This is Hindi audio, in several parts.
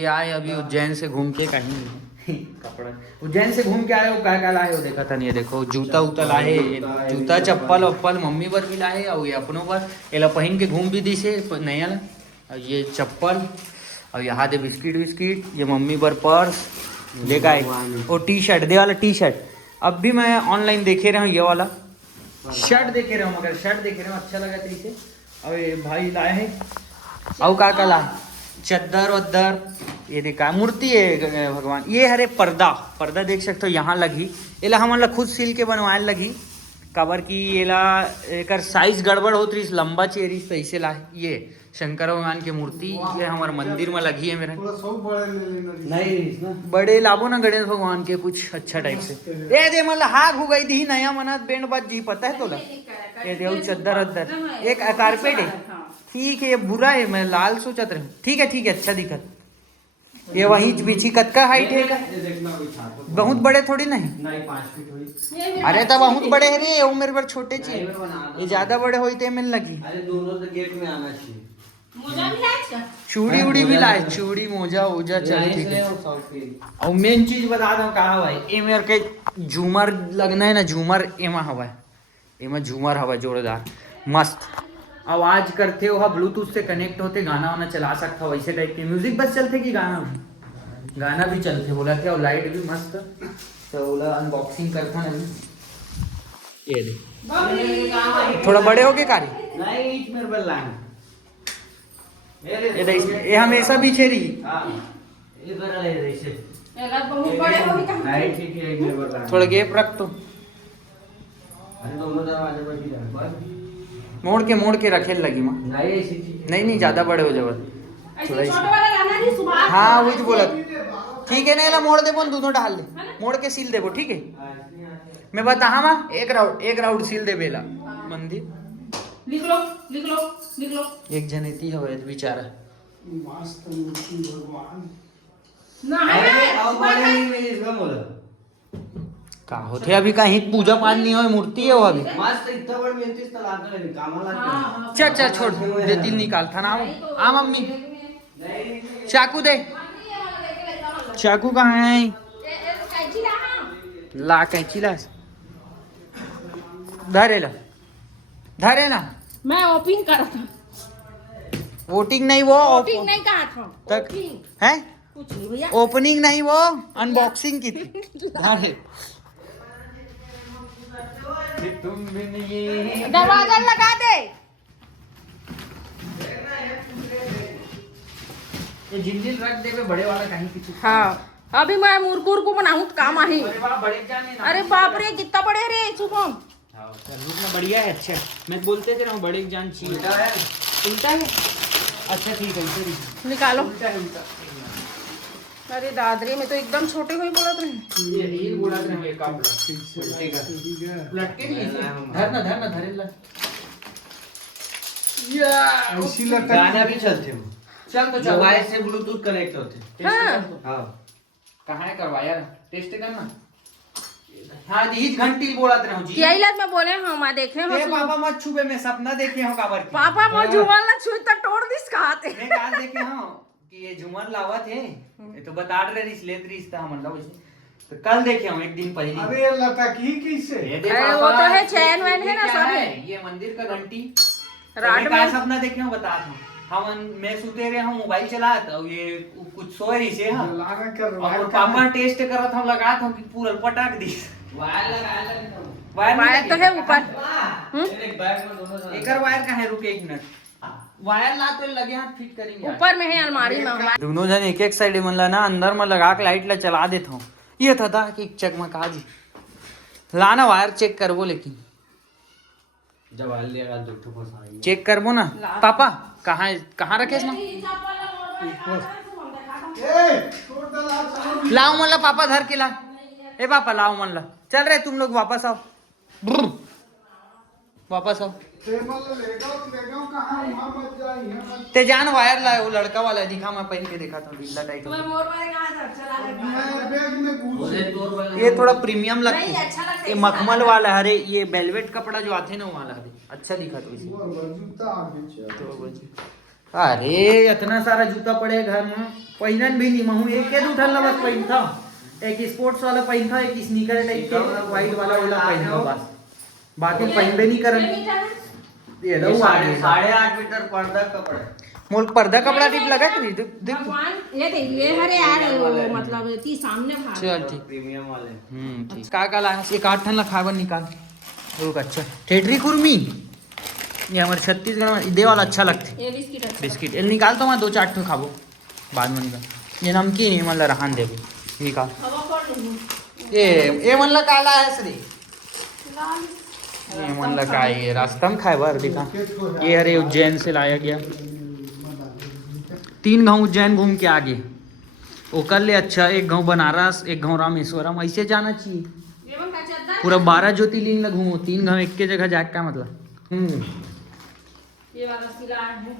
ये आए अभी उज्जैन से घूम के कहीं कपड़ा उज्जैन से घूम के आए हो क्या लाए हो देखा था नहीं देखो जूता उता लाए जूता चप्पल वप्पल मम्मी पर भी लाए और ये अपनों पर एला पहन के घूम भी दी से नया ला और ये चप्पल और यहाँ दे बिस्किट विस्किट ये मम्मी पर पर्स लेकर आए और टी शर्ट दे वाला टी शर्ट अब भी मैं ऑनलाइन देखे रहा हूँ ये वाला शर्ट देखे रहा हूँ मगर शर्ट देखे रहा हूँ अच्छा लगा था इसे और ये भाई लाए हैं और का लाए चद्दर वद्दर ये देखा मूर्ति है भगवान ये हरे पर्दा देख सकते हो यहाँ लगी एला हमन ला खुद सिल के बनवाए लगी कबर की एला एक साइज गड़बड़ होत रही लंबा चेरी तो ऐसे ला ये शंकर भगवान की मूर्ति ये हमारे मंदिर में लगी है मेरे नहीं बड़े लाभो ना गणेश भगवान के कुछ अच्छा टाइप से ए दे मतलब हाँ घू गई थी नया मनात बैंड बाज जी पता है तोला ये देव चद्दर वद्दर एक कारपेट है ठीक है ये बुरा है मैं लाल सोचत रहा ठीक है अच्छा दिखत ये वही पीछे कद का हाइट है का बहुत बड़े थोड़ी नहीं 5 फीट हुई अरे तब बहुत बड़े है रे वो मेरे पर छोटे चाहिए ये ज्यादा बड़े होई थे मिल लगी अरे दोनों से गेट में आना चाहिए मोजा भी लाए चूड़ी उड़ी भी लाए चूड़ी मोजा ओजा चल ठीक है और मेन चीज बता दो कहा भाई ये मेरे के झूमर लगना है ना झूमर एमा हवा है एमा झूमर हवा जोरदार मस्त आवाज करते हो ब्लूटूथ से कनेक्ट होते गाना वाना चला सकता हो वैसे टाइप के म्यूजिक बस चलते कि गाना भी चलते बोला क्या और लाइट भी मस्त तो बोला अनबॉक्सिंग करता ना ये दे थोड़ा बड़े हो गए कारी लाइट मेरे पर लाना ये हमेशा पीछे रही थोड़ा गैप रख तो मोड़ के रखे लगी माँ नहीं ज्यादा बड़े हो जाओ थोड़ा हाँ वही तो बोला ठीक है ना मोड़ दे दोनों डाल दे मोड़ के सील दे ठीक है मैं बता हाँ माँ एक राउंड सील दे बेला मंदिर लिख लो एक जनेती है बेचारा का होते अभी कहीं पूजा पाठ नहीं हो मूर्ति है वो अभी चल छोड़ देती निकाल था ना आ मम्मी चाकू दे चाकू कहाँ है ला कैंची ला धरे ना मैं ओपनिंग कर रहा था वोटिंग नहीं वो ओपनिंग नहीं कहा था तक है कुछ नहीं भैया ओपनिंग नहीं वो अनबॉक्सिंग की थी धरे दरवाजा लगा दे ये जिंजिल रख दे पे बड़े वाला कहीं पीछे हाँ अभी मैं मुरकुर को बनाऊं काम आई अरे बाप रे कितना बड़े रे शुभम लुक बढ़िया है अच्छा मैं बोलते थे ना बड़े जान चाहिए उल्टा है अच्छा ठीक है इधर निकालो अरे दादरी में तो एकदम छोटे हुए बोला तुम ये बोला था मैं काम लटके नहीं धरना धरेला या गाना भी चलते हो चल तो मोबाइल से ब्लूटूथ कनेक्ट होते हां कहां है करवाया टेस्ट करना हाँ दीज घंटी बोला थे ना जी क्या इलाज में बोले हम आ देखे हम पापा मत छुबे मैं सपना देखे हूं काबर की पापा वो जुवाल ना छुई तो तोड़ दिस खाते मैं काल देखे हूं कि ये झूमर लावा थे ये तो बता रहे रिस लेत रिस था हम लोग तो कल देखे हम एक दिन पहले अरे लटकी किसे अरे वो तो है चैन वैन है ना सब है ये मंदिर का घंटी रात में सपना देखे हूं बता दूं हम मैं सुते रहे हम मोबाइल चला था ये कुछ सो रही से हां और पापा टेस्ट कर रहा था लगा था कि पूरा पटाक दी वायर तो है ऊपर एक वायर का है रुके एक मिनट वायर ला तो लगे हाथ फिट करेंगे ऊपर में है अलमारी में दोनों जन एक साइड में ला ना अंदर में लगा के लाइट ला चला देता हूँ ये था कि चकमका जी लाना वायर चेक करबो लेकिन चेक करबो ना पापा कहाँ रखे ना लाओ मन ला पापा धर के ला ए पापा लाओ मन ला चल रहे तुम लोग वापस आओ वापस आओ ते जान वायर लाए वो लड़का वाला दिखा मैं पहन के देखा था ढीला टाइप ये थोड़ा प्रीमियम लगता है ये मखमल वाला अरे ये वेलवेट कपड़ा जो आते ना वो वाला अच्छा दिखा तो अरे इतना सारा जूता पड़े घर में पहिनन भी नहीं महू एक के उठल ला बस पहिन था एक स्पोर्ट्स वाला पहिन था एक स्नीकर टाइप के वाइट वाला पहिन था बस बाकी पहिनबे नहीं करन ये दो आ गए 8.5 मीटर पर्दा कपड़ा मोल पर्दा कपड़ा टिप लगा कि नहीं देख भगवान ये देख ये हरे यार वो मतलब ती सामने भाग चल ठीक प्रीमियम वाले ठीक का का ला एक 8 ठन ला खावन निकाल रुक अच्छा टेटरी कुर्मी ये हमारे छत्तीसगढ़ में दे वाला अच्छा लगते ये बिस्किट अच्छा बिस्किट ये निकाल तो मैं 2-4 ठो खाबो बाद में निकाल ये नमकीन है मतलब रहान देबो निकाल हवा कर लूं ये मतलब काला है श्री लाल ये मतलब का ये रास्ता में खाए बार दिखा ये अरे उज्जैन से लाया गया 3 गांव उज्जैन घूम के आगे ओकर ले अच्छा एक गांव बनारस एक गांव रामेश्वरम ऐसे जाना चाहिए ये मन का चद्दर पूरा 12 ज्योतिर्लिंग ला घूमो 3 गांव एक के जगह जाके का मतलब ये वाला सिला है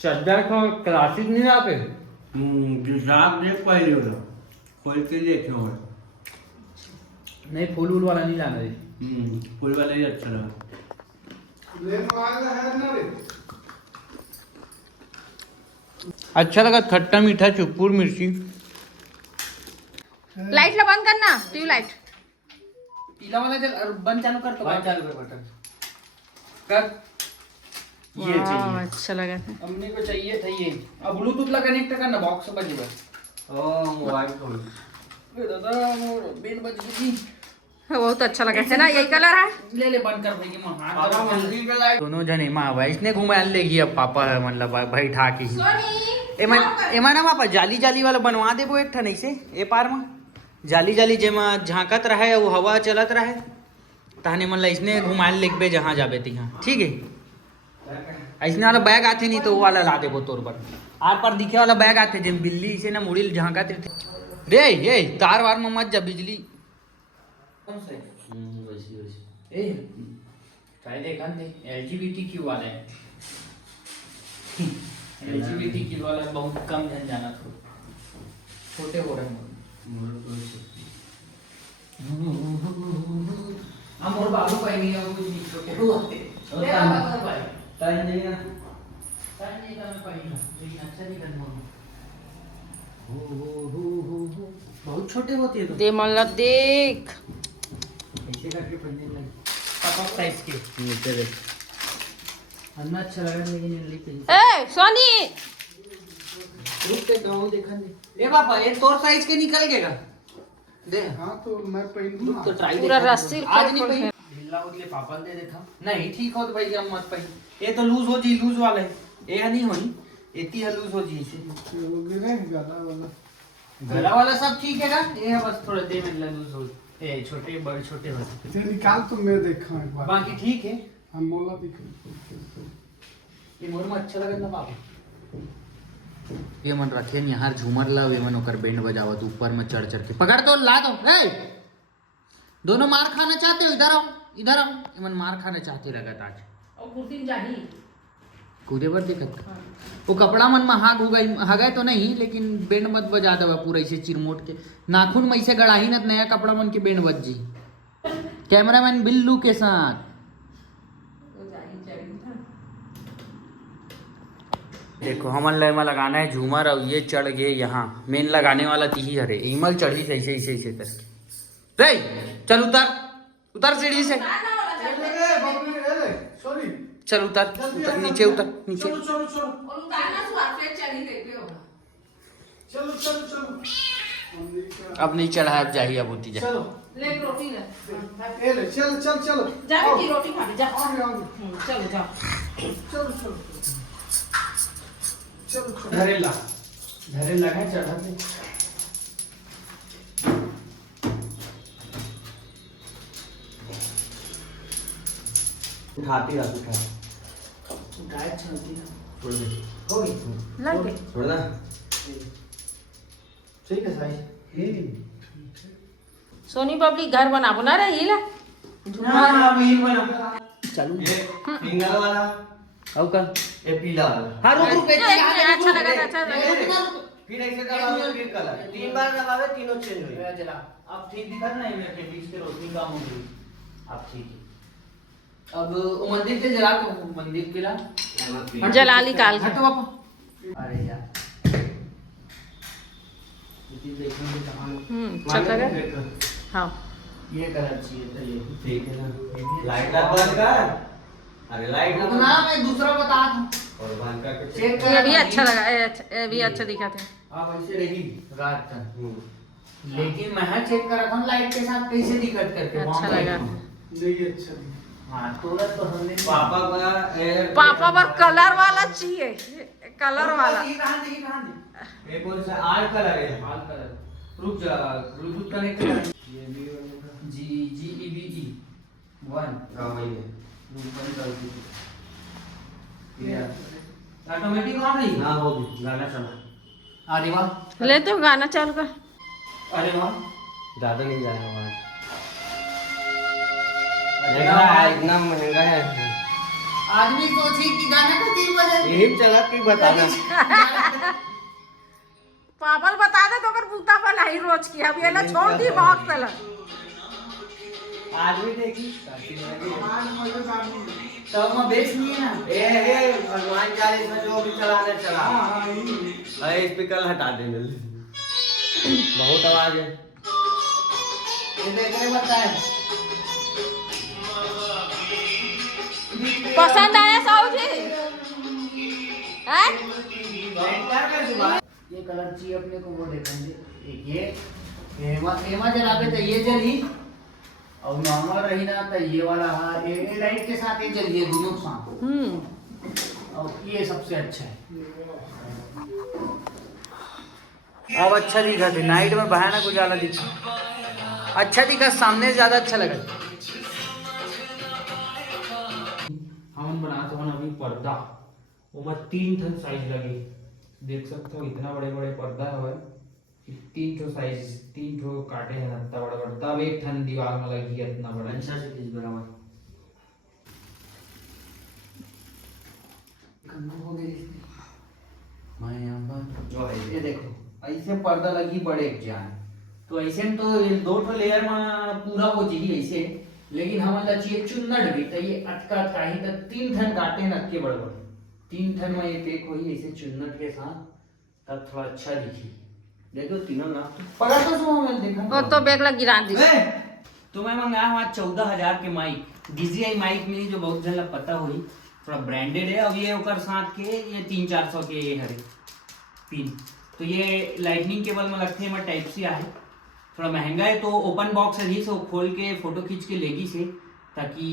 चद्दर का क्लासिक नहीं यहाँ पे गुजरात देख पहले वाला खोल के देखे हो नहीं फूल वूल वाला नहीं जाना है फूल वाला ही अच्छा लगा अच्छा लगा खट्टा मीठा चुप्पुर मिर्ची लाइट ला बंद करना ट्यूबलाइट पीला वाला चल बंद चालू कर तो चालू कर बटन कर ये वाह, चाहिए अच्छा लगा था हमने को चाहिए था ये अब ब्लूटूथ ला कनेक्ट करना बॉक्स बजे बस ओ मोबाइल खोल ए दादा मोर बेन बज गई बहुत अच्छा लगा है ना यही कलर है ले ले बंद कर भाई के पापा मंदिर के लाइट दोनों जने माँ वैष्णे घुमाए लेगी अब पापा है मतलब भाई ठाकी सोनी एमा ना पापा जाली जाली वाला बनवा देबो एक ठन ऐसे ए पार में जाली जाली जेमा झांकत रहे वो हवा चलत रहे तहने मतलब इसने घुमाए लेके जहाँ जाबे तिहा ठीक है ऐसने वाला बैग आते नहीं तो वो वाला ला देबो तोर पर आर पर दिखे वाला बैग आते जेम बिल्ली से ना मुड़ी झांकत रहते रे ये तार वार में मत जा बिजली कौन से वैसी वैसी ए ट्राई देखा दे LGBTQ वाला है LGBTQ वाला बहुत कम जन जाना था छोटे हो रहे हैं हम और बाबू पाएंगे अब कुछ नहीं छोटे होते ले बाबू भाई टाइम नहीं ना टाइम नहीं करना पाएंगे लेकिन अच्छा नहीं करना हो बहुत छोटे होते हैं तो दे मल्ला देख ऐसे करके पहनने लगे पापा साइज के नीचे देख अन्ना अच्छा लगा लेकिन ये लेते ए सोनी रुक के गाँव देखा नहीं ए पापा ये तोर साइज के निकल गएगा दे हाँ तो मैं पहन रुक तो ट्राई पूरा रस्सी आज नहीं पहन ढीला हो गया पापा दे देखा नहीं ठीक हो तो भाई हम मत पहन ये तो लूज हो जी लूज वाला है ये नहीं होनी इतनी है लूज हो जी इसे गला वाला गला वाला सब ठीक है ना ये है बस थोड़ा दे में लूज हो ए छोटे बड़े छोटे हो ये निकाल तो मैं देखा एक बार बाकी ठीक है हम मोला दिख ये मोर में अच्छा लगा ना पापा ये मन रखे न यार झूमर ला वे मन ओकर बैंड बजावत ऊपर में चढ़ चढ़ के पकड़ तो ला दो ए दोनों मार खाना चाहते हो इधर आओ ये मन मार खाना चाहते लगत आज और कुर्ती जाही कूदे पर दिक्कत वो कपड़ा मन में हाँ हगए तो नहीं लेकिन बैंड मत बजा दवा पूरा ऐसे चिरमोट के नाखून में ऐसे गड़ाही न नया कपड़ा मन के बैंड बज जी कैमरामैन बिल्लू के साथ देखो हमन लयमा लगाना है झूमर और ये चढ़ गए यहाँ मेन लगाने वाला तीही हरे इमल चढ़ी ऐसे ऐसे ऐसे करके रे चल उतर सीढ़ी से सॉरी चल उतर नीचे उतर नीचे चलो चलो चलो और उतारना सुहाग पे चली देखते हो चलो चलो चलो अब नहीं चढ़ा अब जाही अब होती जा चलो ले एक रोटी ले ये ले चल चल चलो जा की रोटी खा ले जा आगे आगे चलो जा चलो चलो चलो चलो धरे लगा चढ़ा दे उठाती रात उठा उठाए चलती ना छोड़ दे हो गई लग गए छोड़ ना ठीक है साईं सोनी बबली घर बनाबो ना रे हिला चालू ये फिंगर वाला अब का ये पीला वाला हाँ रुक रुक अच्छा लगा अच्छा लगा फिर ऐसे दबावे फिर कलर 3 बार दबावे तीनों चेंज हो जाए जला अब ठीक दिखा ना मेरे के बीच के रोशनी कम हो गई अब ठीक है अब वो मंदिर के जला तो मंदिर के ला जला निकाल के हटो पापा अरे यार देखने में कहाँ चल लगा। हाँ ये कलर चाहिए था, ये ठीक है ना, लाइट बंद कर। अरे लाइट ना मैं दूसरा बता दूं और बंद करके चेक ये भी अच्छा लगा, ये भी अच्छा दिखा था। आप ऐसे रही रात तक, लेकिन मैं चेक करा था लाइट के साथ कैसे दिक्कत करके अच्छा वहाँ लगा। नहीं अच्छा नहीं। हाँ तुरंत पसंद नहीं। पापा का पापा पर कलर वाला चाहिए, कलर वाला। ये कहाँ दे? ये कौन सा आल कलर है? लाल कलर। रुक जा, ब्लूटूथ कनेक्ट कर। ये भी GEVE 1 हाँ वही है। ऑटोमेटिक ऑन रही। हाँ हो गई, गाना चला। अरे वाह, लेते हो गाना चालू कर। अरे वाह, ज्यादा नहीं जाएगा वहाँ। अरे इतना महंगा है। आदमी सोची कि गाना का 3 बजे यही चला कि बताना। पापल बता दे तो अगर बूता पर नहीं रोज की, अब ये ना छोड़ दी बॉक्स चला। आज भी देखी। आज मजे आदमी। तो मैं बेच नहीं है ना। ए भगवान चालीस में जो भी चलाने चला। हाँ हाँ यही। अरे स्पीकर हटा दे जल्दी। बहुत आवाज है। ये देख रहे बताए। पसंद आया साहू जी? हैं? ये कलर चाहिए अपने को, वो देखेंगे। ये एमा जला पे तो ये जली, और नॉर्मल रही ना तो ये वाला। हाँ ये लाइट के साथ ये जलिए दोनों साथ। और ये सबसे अच्छा है। अब अच्छा दिखा थे, नाइट में भयानक उजाला दिखा, अच्छा दिखा, सामने से ज्यादा अच्छा लगा। हम बनाते हैं अभी पर्दा, वो 3 ठन साइज लगे, देख सकते हो इतना बड़े बड़े पर्दा है। 3 ठो साइज, 3 ठो काटे हैं इतना बड़ा बड़ा, तब 1 ठन दीवार में लगी है इतना बड़ा। अच्छा से खींच बराबर हो गई। मैं यहाँ पर ये देखो ऐसे पर्दा लगी बड़े जान, तो ऐसे में तो 2 ठो लेयर में पूरा हो जाएगी ऐसे, लेकिन हमारा चाहिए चुन्नट भी, तो ये अटका था ही तो 3 ठन काटे नक्के बड़ बड़, 3 ठन में ये पैक हुई ऐसे चुन्नट के साथ, तब थोड़ा अच्छा दिखी। देखो तीनों ना पड़ा तो सुनो मैंने देखा वो तो बैग लग गिरा दी। तो मैं मंगाया हुआ 14,000 के माइक, DJI माइक मिली, जो बहुत जन पता हुई, थोड़ा ब्रांडेड है। अब ये ओकर साथ के ये 300-400 के ये हरे पिन, तो ये लाइटनिंग केबल में लगते हैं, टाइप सी है, थोड़ा महंगा है। तो ओपन बॉक्स है ही, से खोल के फोटो खींच के लेगी से, ताकि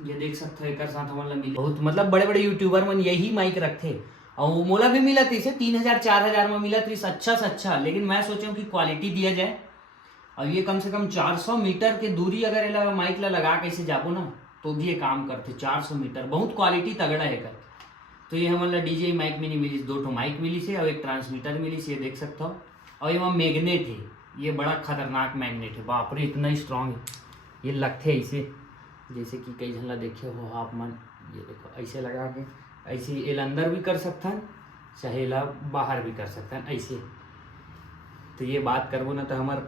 ये देख सकते हो एक साथ हमारा मिले। बहुत मतलब बड़े बड़े यूट्यूबर में यही माइक रखते, और मोला भी मिला था इसे 3,000-4,000 में मिला था, अच्छा से अच्छा। लेकिन मैं सोचा कि क्वालिटी दिया जाए, और ये कम से कम 400 मीटर के दूरी अगर ये माइक ला लगा कैसे जाबो ना, तो भी ये काम करते। 400 मीटर बहुत क्वालिटी तगड़ा है कर। तो ये हमारा DJI माइक मिनी मिली, 2 ठो माइक मिली से, और एक ट्रांसमीटर मिली से, देख सकते हो। और ये वहाँ मैग्नेट है, ये बड़ा खतरनाक मैग्नेट है, बाप रे इतना ही स्ट्रांग है। ये लगते है ऐसे, जैसे कि कई झल्ला देखे हो आप मन, ये देखो ऐसे लगा के ऐसे एल अंदर भी कर सकता है, चाहे एला बाहर भी कर सकता है ऐसे। तो ये बात करबो ना तो हमार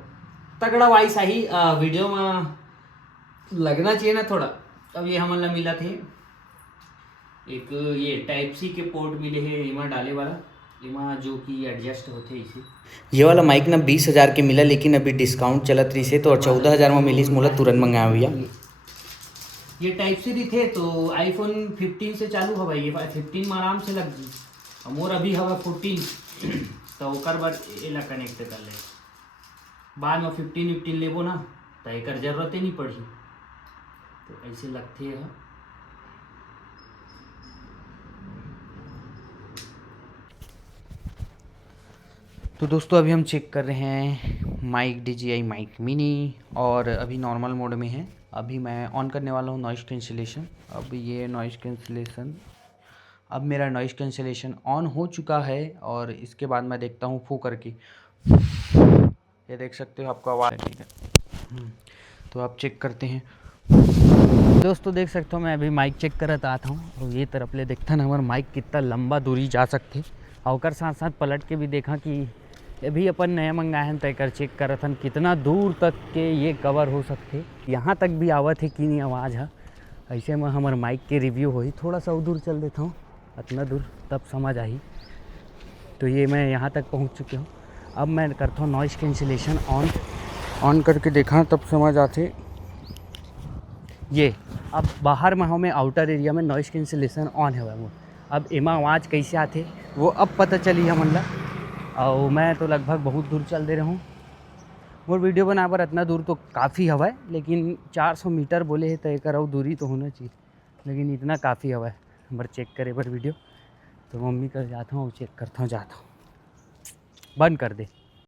तगड़ा वाइस ही वीडियो में लगना चाहिए ना थोड़ा। अब ये हमारा मिला थे एक ये टाइप सी के पोर्ट मिले हैं इमा डाले वाला, इमा जो कि एडजस्ट होते इसे। ये वाला माइक ना 20,000 के मिला, लेकिन अभी डिस्काउंट चलत रही से, तो 14,000 में मिली, मोला तुरंत मंगाया भैया। ये टाइप सी भी थे, तो iPhone 15 से चालू हवा, ये 15 में आराम से लग जी, और मोर अभी हवा 14 तो ओकर बाद एला कनेक्ट कर ले, बाद में 15 लेबो ना तो एक जरूरत ही नहीं पड़ी। तो ऐसे लगते हैं। तो दोस्तों अभी हम चेक कर रहे हैं माइक, DJI माइक मिनी, और अभी नॉर्मल मोड में है। अभी मैं ऑन करने वाला हूँ नॉइज़ कैंसिलेशन। अब ये नॉइज़ कैंसिलेशन, अब मेरा नॉइज़ कैंसिलेशन ऑन हो चुका है, और इसके बाद मैं देखता हूँ फू करके, ये देख सकते हो आपको आवाज़, ठीक है। तो आप चेक करते हैं दोस्तों, देख सकते हो मैं अभी माइक चेक करत आता हूँ, और ये तरफ ले देखता ना हमारा माइक कितना लंबा दूरी जा सकते, और साथ साथ पलट के भी देखा कि अभी अपन नया मंगाए हैं, तय कर चेक करत हन कितना दूर तक के ये कवर हो सकते, यहाँ तक भी आवत है कि नहीं आवाज़ है। ऐसे में हमारे माइक के रिव्यू हो ही, थोड़ा सा दूर चल देता हूँ, इतना दूर तब समझ आई। तो ये मैं यहाँ तक पहुँच चुके हूँ, अब मैं करता हूँ नॉइस कैंसिलेशन ऑन करके देखा तब समझ आते ये। अब बाहर में हमें आउटर एरिया में नॉइस कैंसिलेशन ऑन है वो। अब एमा आवाज़ कैसे आते वो अब पता चली है मतलब। और मैं तो लगभग बहुत दूर चल दे रहा हूँ मोर वीडियो बना पर। इतना दूर तो काफ़ी हवा है, लेकिन 400 मीटर बोले है तय कराओ दूरी तो होना चाहिए, लेकिन इतना काफ़ी हवा है। बर चेक करे बर वीडियो तो मम्मी कर जाता हूँ, चेक करता हूँ, जाता हूँ। बंद कर दे।